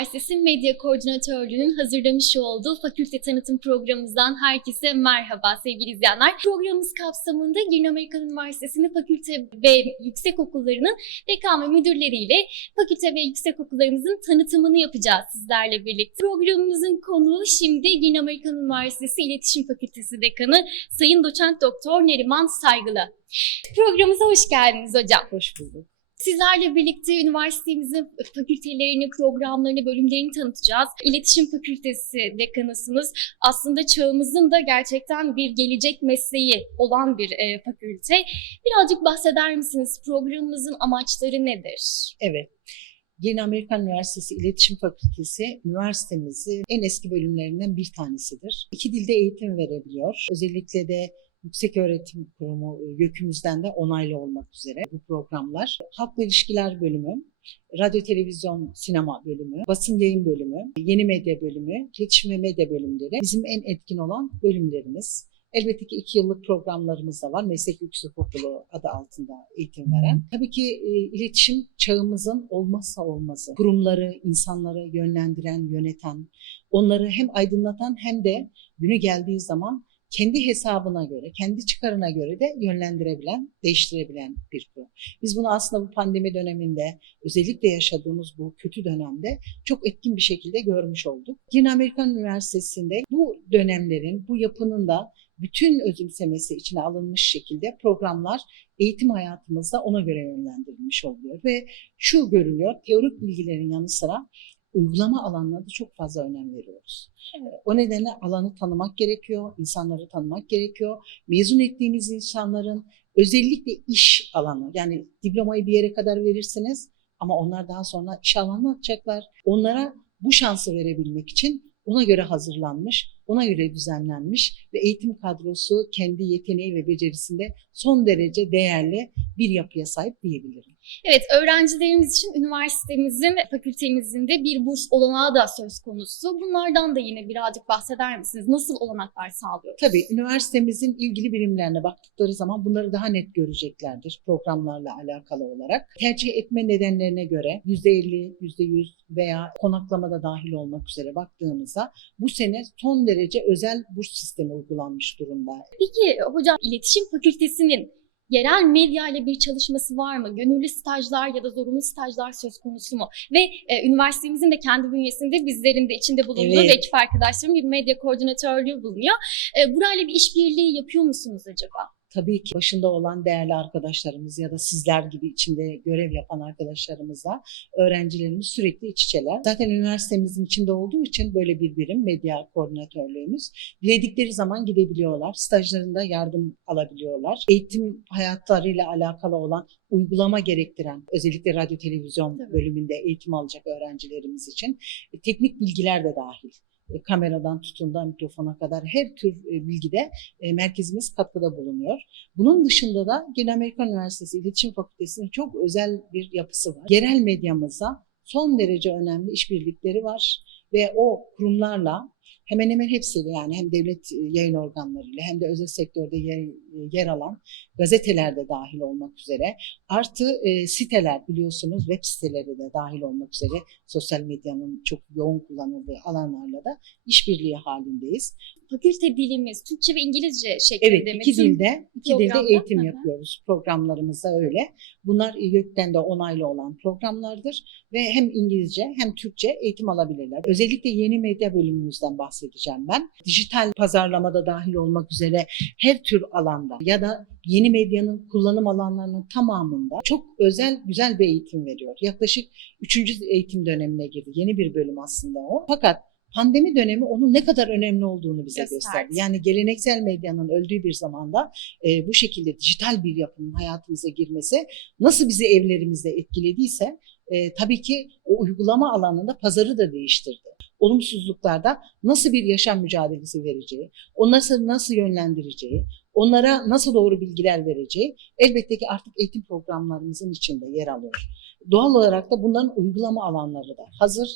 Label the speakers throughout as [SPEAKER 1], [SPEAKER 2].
[SPEAKER 1] Üniversitesi Medya Koordinatörlüğü'nün hazırlamış olduğu fakülte tanıtım programımızdan herkese merhaba sevgili izleyenler. Programımız kapsamında Yeni Amerikan Üniversitesi'nin fakülte ve yüksek okullarının dekan ve müdürleriyle fakülte ve yüksek okullarımızın tanıtımını yapacağız sizlerle birlikte. Programımızın konuğu şimdi Yeni Amerikan Üniversitesi İletişim Fakültesi Dekanı Sayın Doçent Doktor Neriman Saygılı. Programımıza hoş geldiniz hocam.
[SPEAKER 2] Hoş bulduk.
[SPEAKER 1] Sizlerle birlikte üniversitemizin fakültelerini, programlarını, bölümlerini tanıtacağız. İletişim Fakültesi dekanısınız. Aslında çağımızın da gerçekten bir gelecek mesleği olan bir e, fakülte. Birazcık bahseder misiniz? Programımızın amaçları nedir?
[SPEAKER 2] Evet. Yeni Amerikan Üniversitesi İletişim Fakültesi üniversitemizin en eski bölümlerinden bir tanesidir. İki dilde eğitim verebiliyor. Özellikle de Yüksek Öğretim Kurumu e, YÖK'ümüzden de onaylı olmak üzere bu programlar. Halkla İlişkiler Bölümü, Radyo Televizyon Sinema Bölümü, Basın Yayın Bölümü, Yeni Medya Bölümü, İletişim ve Medya Bölümleri bizim en etkin olan bölümlerimiz. Elbette ki iki yıllık programlarımız da var. Meslek Yüksekokulu adı altında eğitim veren. Tabii ki e, iletişim çağımızın olmazsa olmazı. Kurumları, insanları yönlendiren, yöneten, onları hem aydınlatan hem de günü geldiği zaman kendi hesabına göre, kendi çıkarına göre de yönlendirebilen, değiştirebilen bir kurum. Biz bunu aslında bu pandemi döneminde, özellikle yaşadığımız bu kötü dönemde çok etkin bir şekilde görmüş olduk. Yine Amerikan Üniversitesi'nde bu dönemlerin, bu yapının da bütün özümsemesi içine alınmış şekilde programlar eğitim hayatımızda ona göre yönlendirilmiş oluyor. Ve şu görülüyor, teorik bilgilerin yanı sıra uygulama alanına da çok fazla önem veriyoruz. O nedenle alanı tanımak gerekiyor, insanları tanımak gerekiyor. Mezun ettiğimiz insanların özellikle iş alanı, yani diplomayı bir yere kadar verirsiniz ama onlar daha sonra iş alanına atacaklar. Onlara bu şansı verebilmek için ona göre hazırlanmış, ona göre düzenlenmiş ve eğitim kadrosu kendi yeteneği ve becerisinde son derece değerli bir yapıya sahip diyebilirim.
[SPEAKER 1] Evet, öğrencilerimiz için üniversitemizin, fakültemizin de bir burs olanağı da söz konusu. Bunlardan da yine birazcık bahseder misiniz? Nasıl olanaklar sağlıyor?
[SPEAKER 2] Tabii üniversitemizin ilgili birimlerine baktıkları zaman bunları daha net göreceklerdir programlarla alakalı olarak. Tercih etme nedenlerine göre %50, %100 veya konaklamada dahil olmak üzere baktığımızda bu sene son derece özel burs sistemi uygulanmış durumda.
[SPEAKER 1] Peki hocam iletişim fakültesinin yerel medya ile bir çalışması var mı? Gönüllü stajlar ya da zorunlu stajlar söz konusu mu? Ve e, üniversitemizin de kendi bünyesinde bizlerin de içinde bulunduğu
[SPEAKER 2] Evet.
[SPEAKER 1] ve ekip arkadaşlarım bir medya koordinatörlüğü bulunuyor. E, burayla bir işbirliği yapıyor musunuz acaba?
[SPEAKER 2] Tabii ki başında olan değerli arkadaşlarımız ya da sizler gibi içinde görev yapan arkadaşlarımızla öğrencilerimiz sürekli iç içeler. Zaten üniversitemizin içinde olduğu için böyle bir birim medya koordinatörlüğümüz. Diledikleri zaman gidebiliyorlar. Stajlarında yardım alabiliyorlar. Eğitim hayatlarıyla alakalı olan uygulama gerektiren özellikle radyo televizyon bölümünde eğitim alacak öğrencilerimiz için e, teknik bilgiler de dahil. E, Kameradan tutun da mikrofona kadar her tür e, bilgide e, merkezimiz katkıda bulunuyor. Bunun dışında da Yeni Amerikan Üniversitesi İletişim Fakültesi'nin çok özel bir yapısı var. Yerel medyamızda son derece önemli işbirlikleri var ve o kurumlarla hemen hemen hepsiyle yani hem devlet e, yayın organlarıyla hem de özel sektörde yer, e, yer alan gazetelerde dahil olmak üzere artı e, siteler biliyorsunuz web siteleri de dahil olmak üzere sosyal medyanın çok yoğun kullanıldığı alanlarla da işbirliği halindeyiz.
[SPEAKER 1] Fakülte dilimiz Türkçe ve İngilizce şeklinde
[SPEAKER 2] Evet,
[SPEAKER 1] mi?
[SPEAKER 2] iki dilde, iki dilde eğitim
[SPEAKER 1] Hı hı.
[SPEAKER 2] yapıyoruz. Programlarımızda öyle. Bunlar YÖK'ten de onaylı olan programlardır ve hem İngilizce hem Türkçe eğitim alabilirler. Özellikle yeni medya bölümümüzden bahsedeceğim ben. Dijital pazarlamada dahil olmak üzere her tür alanda ya da yeni medyanın kullanım alanlarının tamamında çok özel, güzel bir eğitim veriyor. Yaklaşık 3. eğitim dönemine girdi. Yeni bir bölüm aslında o. Fakat pandemi dönemi onun ne kadar önemli olduğunu bize
[SPEAKER 1] Gösterdi.
[SPEAKER 2] gösterdi. Yani geleneksel medyanın öldüğü bir zamanda e, bu şekilde dijital bir yapının hayatımıza girmesi nasıl bizi evlerimizde etkilediyse e, tabii ki o uygulama alanında pazarı da değiştirdi. Olumsuzluklarda nasıl bir yaşam mücadelesi vereceği, o nasıl nasıl yönlendireceği, onlara nasıl doğru bilgiler vereceği elbette ki artık eğitim programlarımızın içinde yer alıyor. Doğal olarak da bunların uygulama alanları da hazır.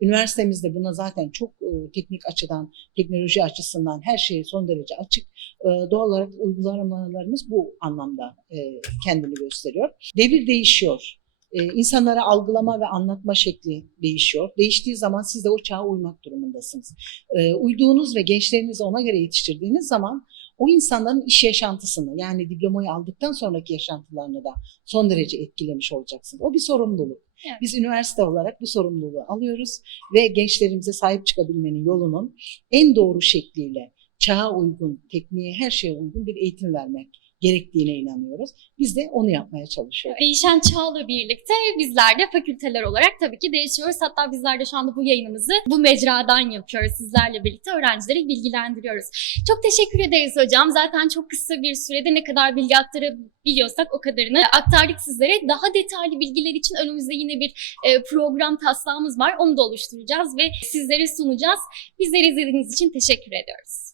[SPEAKER 2] Üniversitemizde buna zaten çok e, teknik açıdan, teknoloji açısından her şey son derece açık. E, doğal olarak uygulamalarımız bu anlamda e, kendini gösteriyor. Devir değişiyor. E, insanlara algılama ve anlatma şekli değişiyor. Değiştiği zaman siz de o çağa uymak durumundasınız. E, uyduğunuz ve gençlerinizi ona göre yetiştirdiğiniz zaman o insanların iş yaşantısını yani diplomayı aldıktan sonraki yaşantılarını da son derece etkilemiş olacaksınız. O bir sorumluluk.
[SPEAKER 1] Evet.
[SPEAKER 2] Biz üniversite olarak bu sorumluluğu alıyoruz ve gençlerimize sahip çıkabilmenin yolunun en doğru şekliyle çağa uygun, tekniğe, her şeye uygun bir eğitim vermek gerektiğine inanıyoruz. Biz de onu yapmaya çalışıyoruz.
[SPEAKER 1] Değişen çağla birlikte bizler de fakülteler olarak tabii ki değişiyoruz. Hatta bizler de şu anda bu yayınımızı bu mecradan yapıyoruz. Sizlerle birlikte öğrencileri bilgilendiriyoruz. Çok teşekkür ederiz hocam. Zaten çok kısa bir sürede ne kadar bilgi aktarabiliyorsak o kadarını aktardık sizlere. Daha detaylı bilgiler için önümüzde yine bir e, program taslağımız var. Onu da oluşturacağız ve sizlere sunacağız. Bizleri izlediğiniz için teşekkür ediyoruz.